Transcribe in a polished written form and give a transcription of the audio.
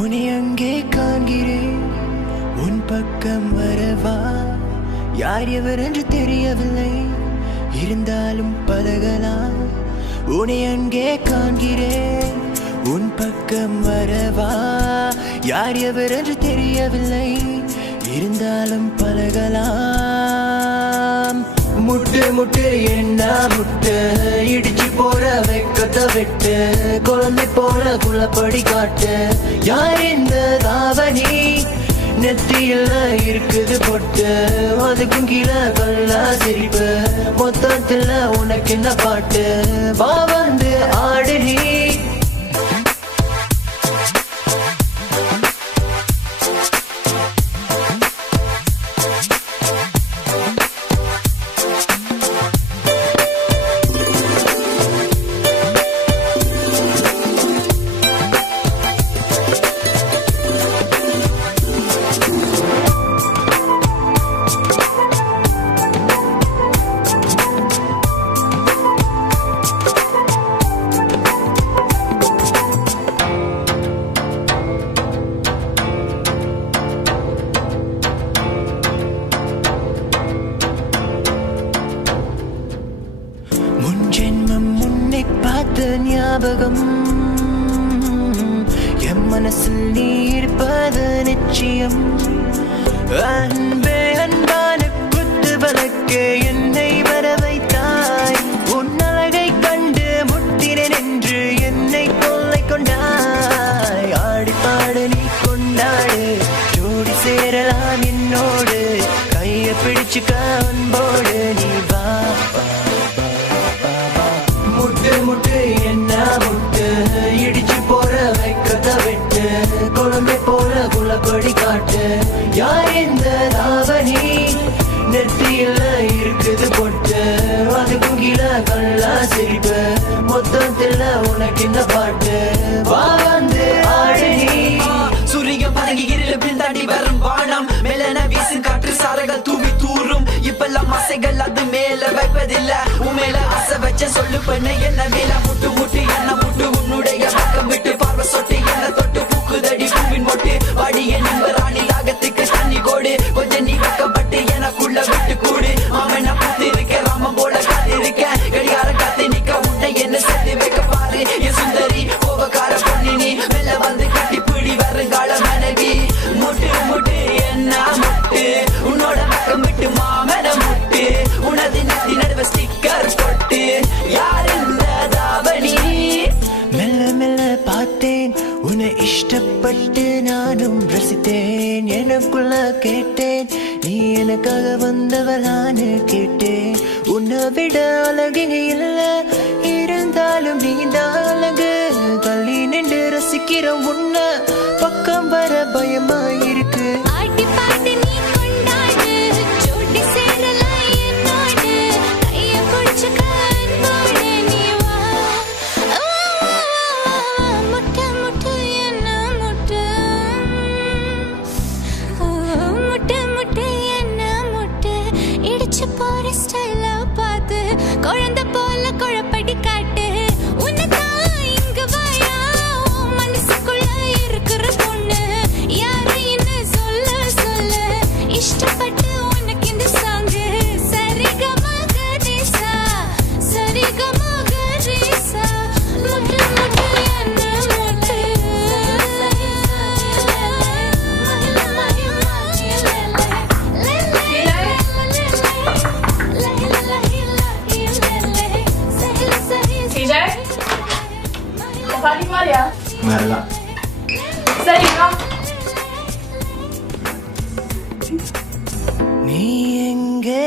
உன்னை அங்கே காண்கிறேன், உன் பக்கம் வரவா? யார் எவர் என்று தெரியவில்லை, இருந்தாலும் பழகலாம். உன்னை அங்கே காண்கிறேன், உன் பக்கம் வரவா? யார் எவர் என்று தெரியவில்லை, இருந்தாலும் பழகலாம். முட்டு முட்டு என்ன முட்டு, இடிச்சு போற வைக்கத்த விட்டு, குழந்தை போல குளப்படி காட்டு. யார் இந்த தாவணி நெத்தியில இருக்குது பொட்டு, அதுக்கும் கீழே கல்லா சிரிப்பு. மொத்தத்துல உனக்கு என்ன பாட்டு, வா வந்து ஆடு நீ. பார்த்த ஞாபகம் என் மனசில் நீ இருப்பது நிச்சயம். அன்பே அன்பான குத்து வழக்கே என்னை வர வைத்தாய். உன் அழகை கண்டு முட்டினேன் என்று என்னை கொள்ளை கொண்டாய். ஆடி பாடு நீ கொண்டாடு, ஜோடி சேரலாம் என்னோடு. கையை பிடிச்சுக்க அன்போடு நீ வா. முட்டு முட்டு என்ன முட்டு, இடிச்சு போற வைக்கத விட்டு, குழந்தை போல குளப்படி காட்டு. யார் இந்த தாவணி நெத்தியில இருக்குது பொட்டு, அதுக்கும் கீழே கல்லா சிரிப்பு. மொத்தத்துல உனக்கு இந்த பாட்டு, வா வந்து ஆடு நீ. சூரியன் பதங்கி இருப்பில் தாண்டி வரும் வானம், மேலன வீசும் காற்று சாரங்கள் தூவி தூரும். இப்பெல்லாம் ஆசைகள் அது மேல வைப்பதில்ல, உண்மையில ஆசை வச்ச சொல்லு பண்ண என்ன மேல. முட்டு முட்டு என்ன முட்டு, உன்னுடைய பக்கம் விட்டு பார்வை சொட்டு என்ன தொட்டு பூக்குதடி பூவின் மொட்டு. வாடிய நிம்பராணி தாகத்துக்கு தண்ணி கோடு, கொஞ்சம் நீ வைக்கப்பட்டு எனக்குள்ள விட்டு கூடு. மாமன் பூத்து இருக்க ராமன் போல காத்து இருக்க, கடிகார காத்து நிக்க உன்னை என்ன சேர்த்து வைக்க பாரு. என் சுந்தரி கோபக்கார பொண்ணு நீ, மெல்ல வந்து கட்டி பிடி வருங்கால மனைவி. முட்டு முட்டு என்ன முட்டு, உன்னோட பக்கம் விட்டு மாமன முட்டு. உனது நெத்தி நடுவ ஸ்டிக்கர் போட்டு, யார் இந்த தாவணி. மெல்ல மெல்ல பார்த்தேன் உன்னை இஷ்டப்பட்டு, நானும் ரசித்தேன். எனக்குள்ள கேட்டேன், நீ எனக்காக வந்தவளான்னு கேட்டேன். உன்னை விட அழகு இல்ல, இருந்தாலும் நீதான் அழகு. தள்ளி நின்று ரசிக்கிற உன்னை பக்கம் வர பயமா இருக்கு. குழந்தை போல குழப்ப பாடி மாதிரியா வேறலாம் சரிங்களா நீ எங்கே